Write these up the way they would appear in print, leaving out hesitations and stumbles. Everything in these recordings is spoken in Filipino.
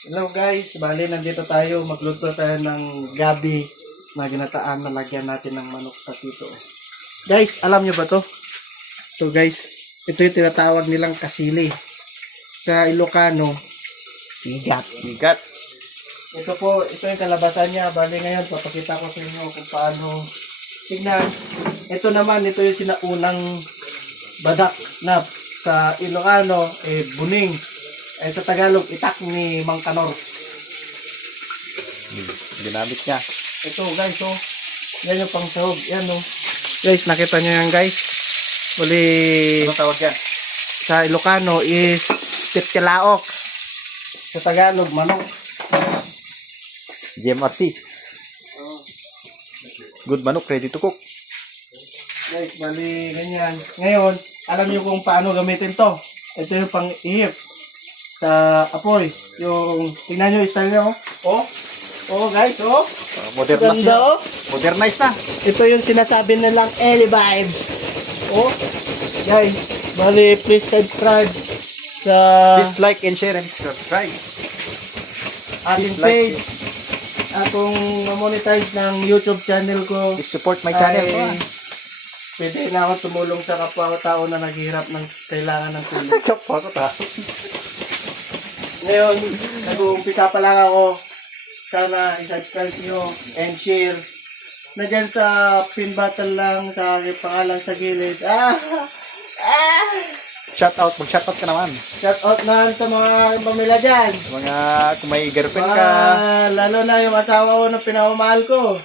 Hello guys, bali nandito tayo, magluto tayo ng gabi na ginataan na lagyan natin ng manok sa tito. Guys, alam nyo ba to? Ito guys, ito yung tinatawag nilang kasili. Sa Ilocano, igat. Bigat. Ito po, ito yung kalabasan niya. Bali ngayon, papakita ko sa inyo kung paano. Tignan, ito naman, ito yung sinaunang badak na sa Ilocano, buning. Sa Tagalog, itak ni Mang Kanor. Ginamit niya. Ito guys, oh. Yan yung pangsahog. Yan, oh. Guys, nakita nyo yan guys. Bali, Anong tawag yan? sa Ilocano is titkilaok. Sa Tagalog, manok. GMRC. Good manok, ready to cook. Guys, bali, ganyan. Ngayon, alam nyo kung paano gamitin to. Ito yung pang-ihip sa apoy. Yung, tingnan nyo, style nyo. Oh, oh guys, oh. Modernize Ganda, na. oh. Modernize na. Ito yung sinasabi nilang Ellie Vibes. Oh, guys, bali, please subscribe sa Please like and share and subscribe. ating please like page. At kung ma-monetize ng YouTube channel ko, Please support my channel. ay, pwede na ako tumulong sa kapwa-tao na naghihirap ng kailangan ng tulong. Kapwa ko ta. Ngayon, nag-uumpisa pa lang ako. Sana i-subscribe nyo and share. Na dyan sa pin button lang, sa aking pangalan sa gilid. Shout out. Mag-shout out ka naman. Shout out na sa mga pamilya dyan. Mga kung may girlfriend ka. Lalo na yung asawa ko na pinamamahal ko.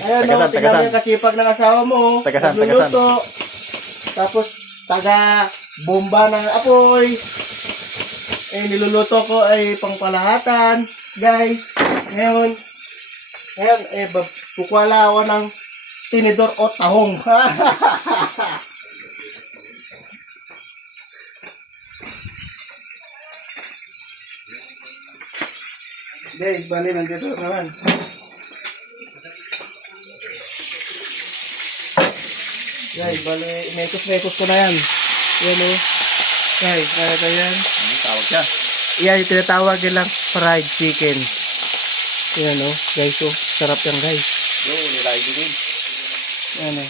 Ayun, Tagasan, no, tingnan mo yung kasipag ng asawa mo. Tagasan, Nagluluto. Tapos, taga-bomba ng apoy. Niluluto ko ay pangpalahatan. Guys, ngayon, kukwala ako ng tinidor o tahong. Guys, bali, nandito naman. Guys, bali, mekos-mekos ko na yan. Yan o. Guys, nakita yan. Anong tawag yan? Yan, yung tinatawag nilang fried chicken. Yan o. Guys o, sarap yan guys. Yo, nilagay din. Yan o.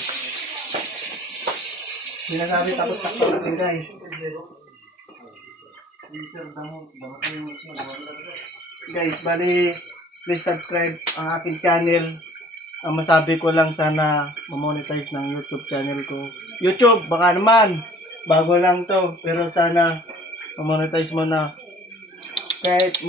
Sinasabi tapos takpan natin guys. Guys, bali, please subscribe ang aking channel. Ang masabi ko lang sana ma-monetize ng YouTube channel ko. YouTube, baka naman. Bago lang to. Pero sana ma-monetize mo na. Kahit